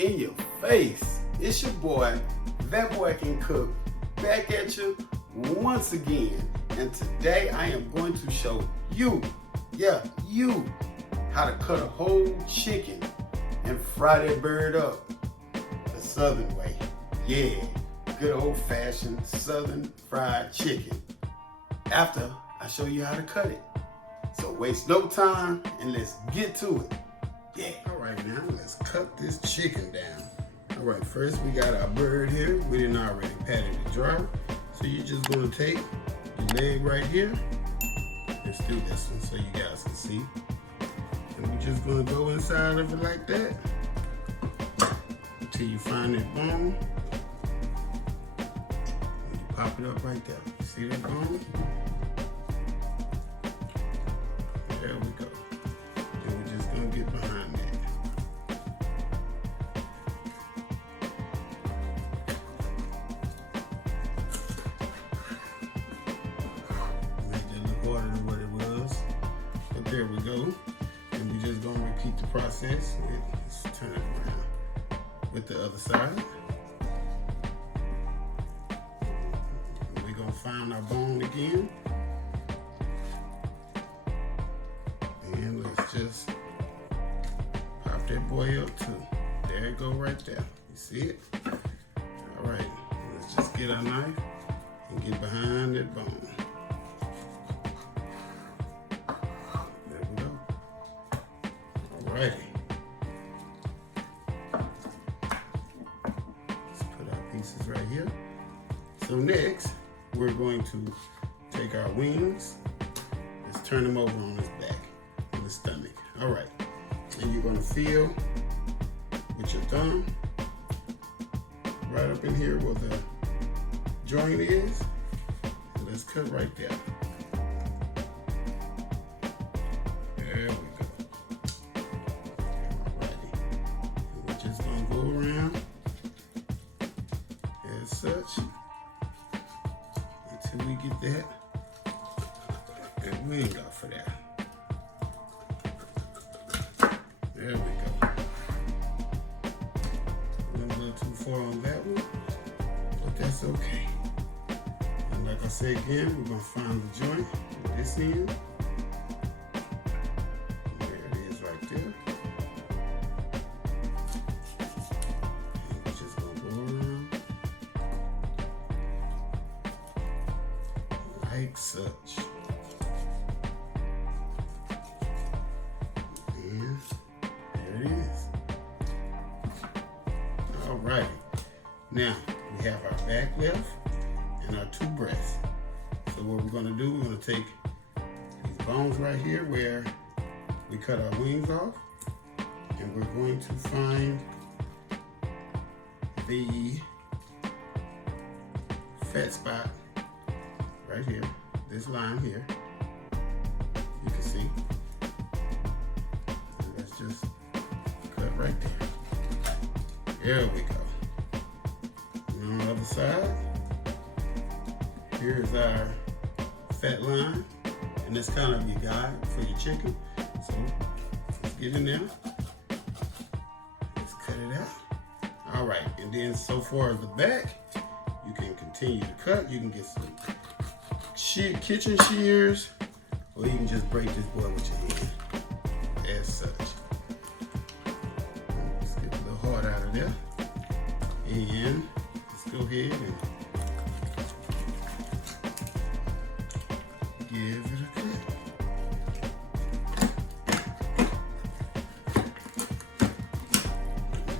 in your face. It's your boy, That Boy Can Cook, back at you once again. And today I am going to show you, you, how to cut a whole chicken and fry that bird up the Southern way. Yeah, good old-fashioned Southern fried chicken. After I show you how to cut it. So waste no time and let's get to it. Yeah. All right, now let's cut this chicken down. All right, first we got our bird here. We didn't already pat it dry. So you're just gonna take the leg right here. Let's do this one so you guys can see. And we're just gonna go inside of it like that until you find that bone. And you pop it up right there. You see that bone? There we go. Then we're just gonna get behind that. Make that look harder than what it was. But there we go. And we're just gonna repeat the process. Let's turn it around with the other side. We're gonna find our bone again. And let's just pop that boy up too. There it go right there. You see it? All right, let's just get our knife and get behind that bone. There we go. All righty. Let's put our pieces right here. So next, we're going to take our wings. Let's turn them over on his back. The stomach. All right, and you're gonna feel with your thumb right up in here where the joint is. And let's cut right there. There we go. Alrighty, and we're just gonna go around as such until we get that wing off of that. There we go. Went a little too far on that one, but that's okay. And like I said again, we're gonna find the joint at this end. There it is right there. And we're just gonna go around like such. There it is. All right. Now we have our back left and our two breasts. So what we're gonna do, we're gonna take these bones right here where we cut our wings off, and we're going to find the fat spot right here, this line here. You can see. Let's just cut right there. There we go. And on the other side, here's our fat line. And that's kind of your guide for your chicken. So let's get in there. Let's cut it out. All right, and then so far as the back, you can continue to cut. You can get some kitchen shears, or you can just break this boy with your hand, as such. Let's get a little heart out of there. And let's go ahead and give it a cut.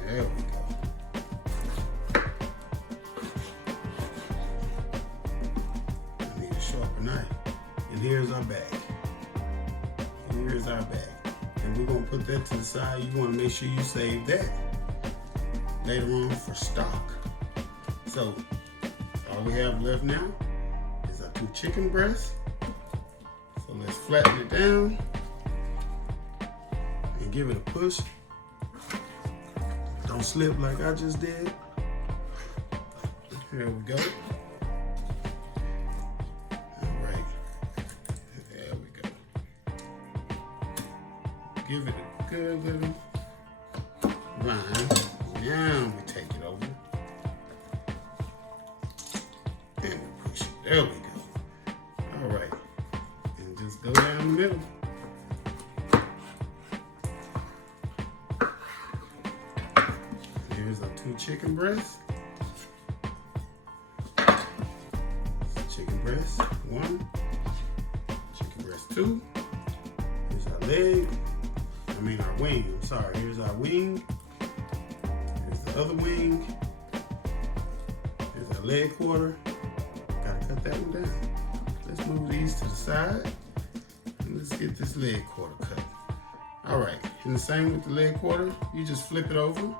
There we go. I need a sharper knife. And here's our bag. Here's our bag. And we're gonna put that to the side. You wanna make sure you save that later on for stock. So all we have left now is our two chicken breasts. So let's flatten it down and give it a push. Don't slip like I just did. Here we go. All right, there we go. Give it a good little line. Now we take it over and we push it. There we go. All right, and just go down the middle. Here's our 2 chicken breasts. Chicken breast 1, chicken breast 2. Here's our leg. Our wing. I'm sorry. Here's our wing. Here's the other wing. Here's our leg quarter. Gotta cut that one down. Let's move these to the side. And let's get this leg quarter cut. All right. And the same with the leg quarter. You just flip it over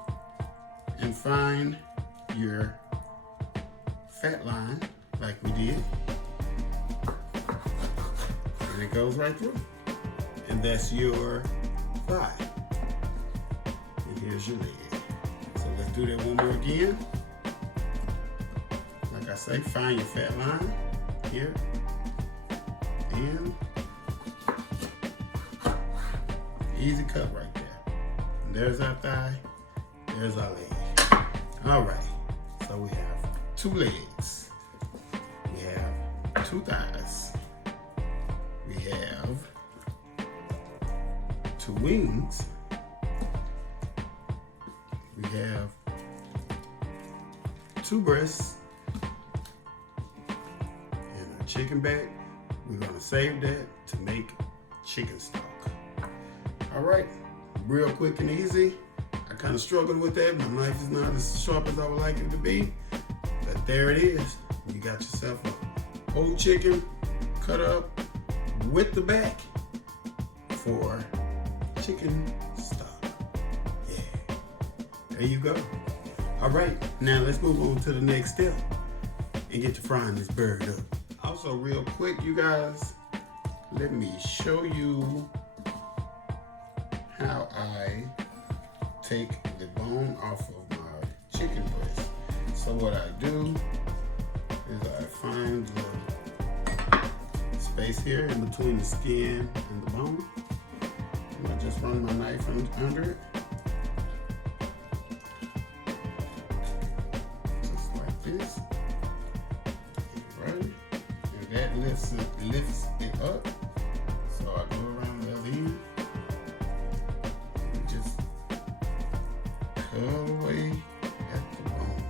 and find your fat line like we did. And it goes right through. And that's your thigh. And here's your leg. So let's do that one more again. Like I say, find your fat line here. And easy cut right there. And there's our thigh. There's our leg. All right. So we have 2 legs. We have 2 thighs. We have 2 wings. We have 2 breasts and a chicken back. We're gonna save that to make chicken stock. All right, real quick and easy. I kind of struggled with that. My knife is not as sharp as I would like it to be, but there it is. You got yourself a whole chicken cut up with the back for chicken stock. Yeah, there you go. All right, now let's move on to the next step and get to frying this bird up. Also, real quick, you guys, let me show you how I take the bone off of my chicken breast. So what I do is I find the space here in between the skin and the bone. And I just run my knife under it. Just like this. Right? And that lifts it up. So I go around the other end. And just cut away at the bone.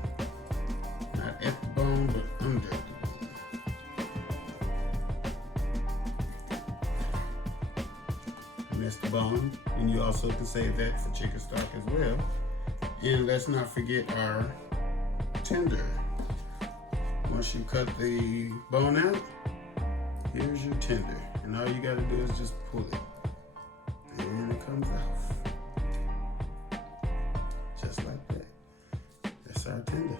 Not at the bone, but under the bone. And that's the bone. And you also can save that for chicken stock as well. And let's not forget our tender. Once you cut the bone out, here's your tender. And all you gotta do is just pull it. And it comes off. Just like that. That's our tender.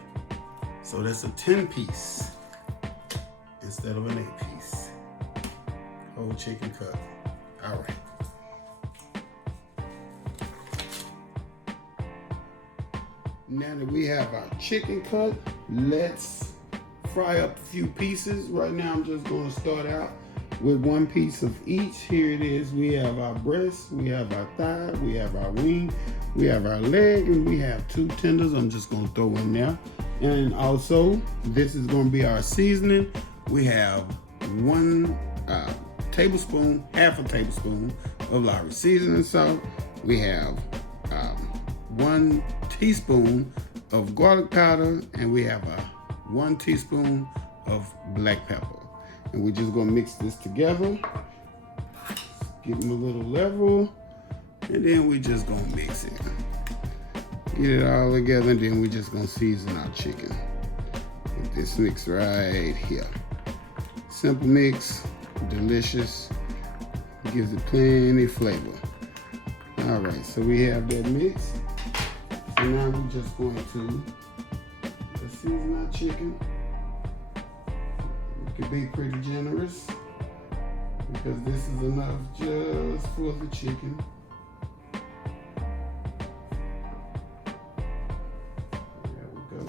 So that's a 10-piece instead of an 8-piece. Whole chicken cut. All right. Now that we have our chicken cut, let's fry up a few pieces. Right now I'm just going to start out with 1 piece of each. Here it is. We have our breast, we have our thigh, we have our wing, we have our leg, and we have 2 tenders I'm just going to throw in there. And also, this is going to be our seasoning. We have 1 tablespoon, half a tablespoon of lawry seasoning salt. We have 1 teaspoon of garlic powder, and we have 1 teaspoon of black pepper. And we're just gonna mix this together, give them a little level, and then we're just gonna mix it. Get it all together, and then we're just gonna season our chicken with this mix right here. Simple mix, delicious, gives it plenty of flavor. All right, so we have that mix. So now we're just going to season our chicken. We could be pretty generous because this is enough just for the chicken. There we go.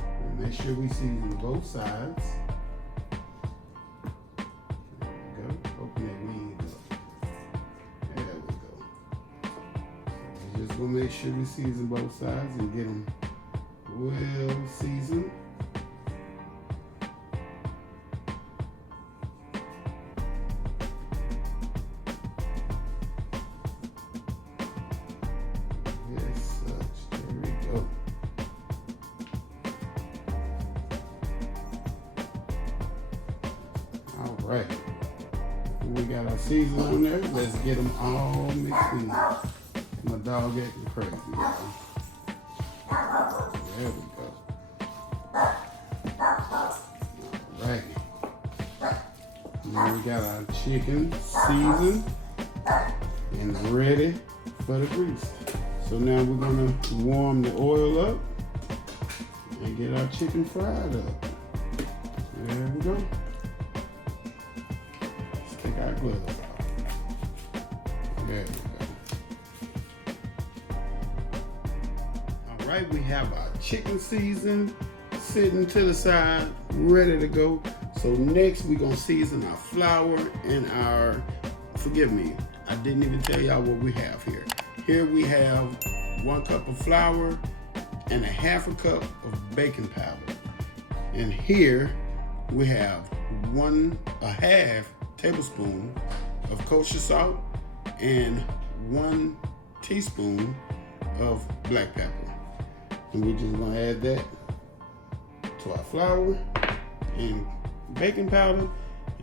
And make sure we season both sides. There we go. Open that wing up. There we go. So we're just gonna make sure we season both sides and get them well seasoned. Right, we got our seasoning on there. Let's get them all mixed in. My dog acting crazy, y'all. There we go. All right. Now we got our chicken seasoned and ready for the grease. So now we're gonna warm the oil up and get our chicken fried up. There we go. Take our gloves off. There we go. All right, we have our chicken seasoned sitting to the side, ready to go. So next we're gonna season our flour and our, forgive me, I didn't even tell y'all what we have here. Here we have 1 cup of flour and a 1/2 cup of baking powder. And here we have 1/2 tablespoon of kosher salt and 1 teaspoon of black pepper. And we're just gonna add that to our flour and baking powder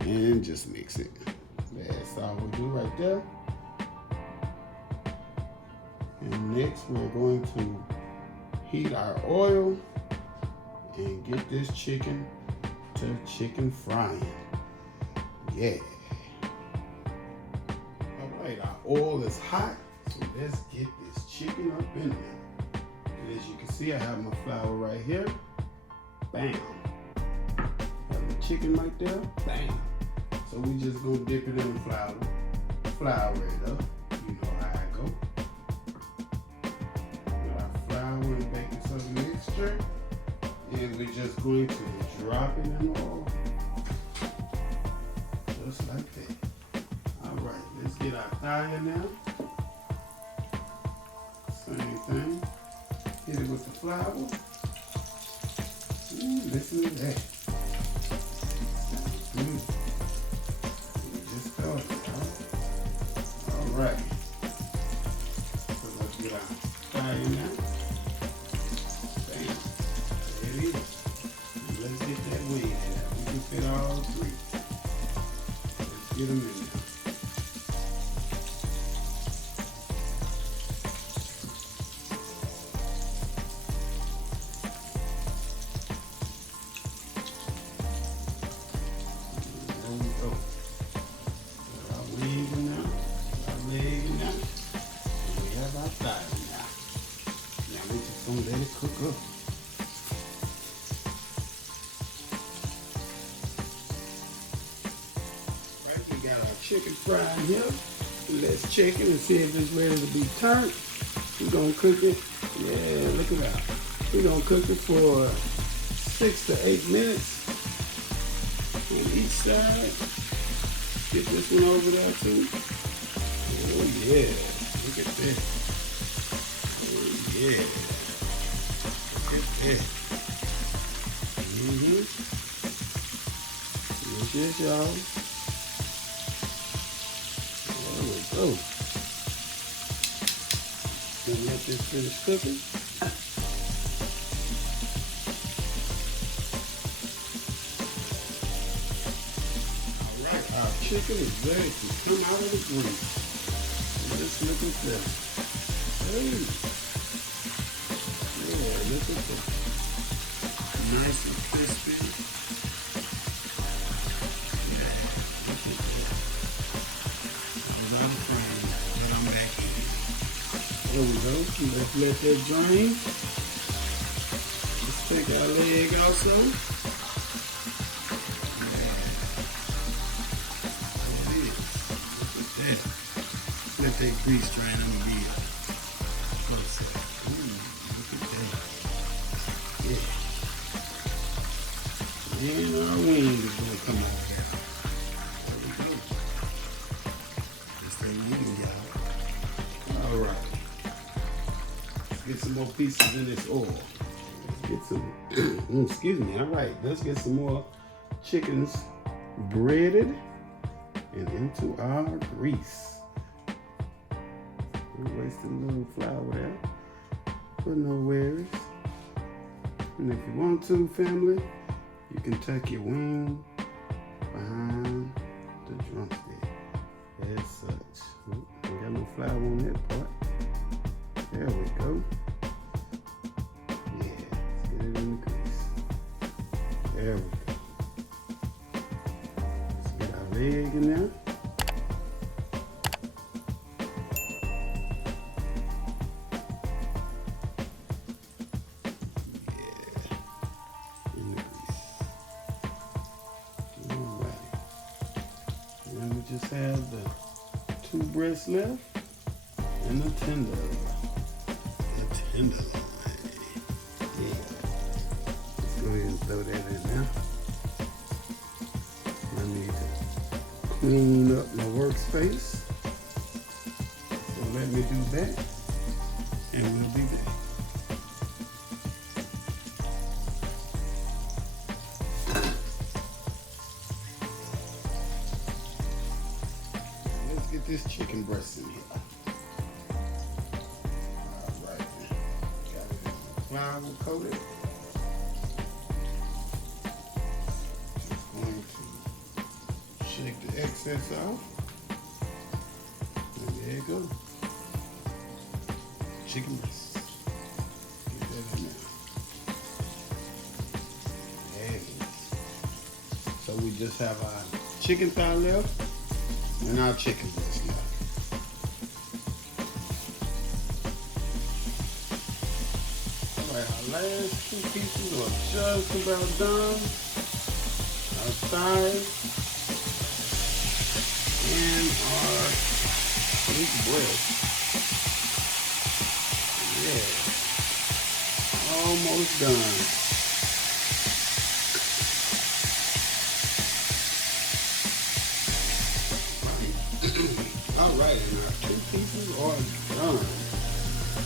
and just mix it. That's all we do right there. And next we're going to heat our oil and get this chicken to chicken frying. Yeah. All right, our oil is hot, so let's get this chicken up in there. And as you can see, I have my flour right here. Bam. Got the chicken right there. Bam. So we just gonna dip it in the flour. Flour it up. You know how I go. Got our flour and baking soda mixture. And we're just going to drop it in the oil. Just like that. All right, let's get our thigh in now. Same thing. Hit it with the flour. Listen to that. We just started, y'all. All right. So let's get our thigh in now. Bam. There it is. Let's get that wing in. We can fit all 3. Get them in there. There we go. Got our wing in now. Our leg in now. And we have our thigh in now. Now we just gonna let it cook up. Chicken fried here. Let's check it and see if it's ready to be turned. We're gonna cook it. Yeah, look at that. We're gonna cook it for 6 to 8 minutes on each side. Get this one over there too. Oh yeah, look at this. Oh yeah, look at that. Look at this, y'all. So, gonna let this finish cooking. Alright, our chicken is ready to come out of the grease. Let's look at that. Hey. Yeah, look at that. Nice and crispy. There we go. Let's let that drain. Let's take our leg also. Yeah. There it is. Look at that. Let that grease drain on the wheel. Close up. Look at that. Yeah. And our wing is going to come out here. There we go. This thing eating, y'all. All right. some more pieces in this oil. Let's get some, excuse me, all right. Let's get some more chickens breaded and into our grease. We wasted a little flour there, but no worries. And if you want to, family, you can tuck your wing behind the drumstick as such. Oop, ain't got no flour on that part. There we go. Yeah, let's get it in the grease. There we go. Let's get our leg in there. Just have the 2 breasts left and the tender. The tender. Yeah. Let's go ahead and throw that in there. I need to clean up my workspace. So let me do that and we'll be back. Get this chicken breast in here. All right, got it in the flour coated. Just going to shake the excess off. And there you go. Chicken breast. Get that in there. There it is. So we just have our chicken thigh left and our chicken breast left. Alright, our last 2 pieces are just about done. Our thighs and our big breast. Yeah, almost done. Alright, and our 2 pieces are done.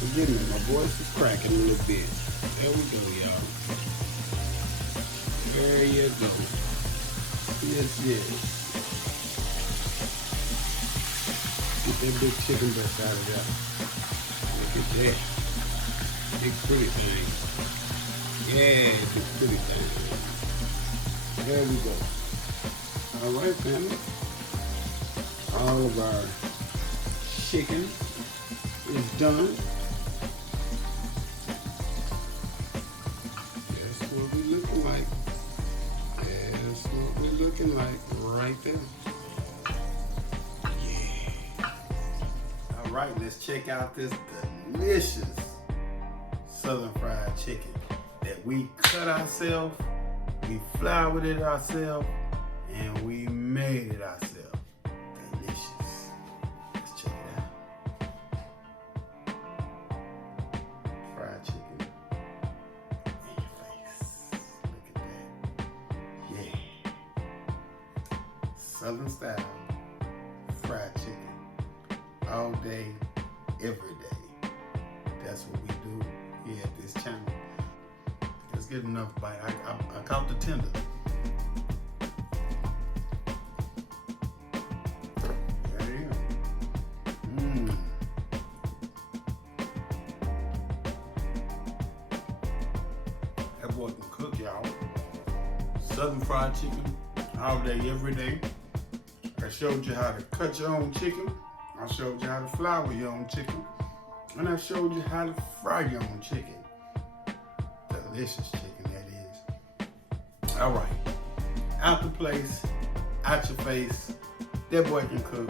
Forgive me, my voice is cracking a little bit. There we go, y'all. There you go. Yes, yes. Get that big chicken breast out of there. Look at that. Big pretty thing. Yeah, big pretty thing. There we go. Alright, family. All of our chicken is done. That's what we're looking like. That's what we're looking like right there. Yeah. All right, let's check out this delicious Southern fried chicken that we cut ourselves, we floured it ourselves, and we made it ourselves. Southern style fried chicken all day, every day. That's what we do here at this channel. Let's get enough bite. I caught the tender. There you go. That boy can cook, y'all. Southern fried chicken all day, every day. I showed you how to cut your own chicken. I showed you how to flour your own chicken. And I showed you how to fry your own chicken. Delicious chicken, that is. All right. Out the place, out your face. That boy can cook.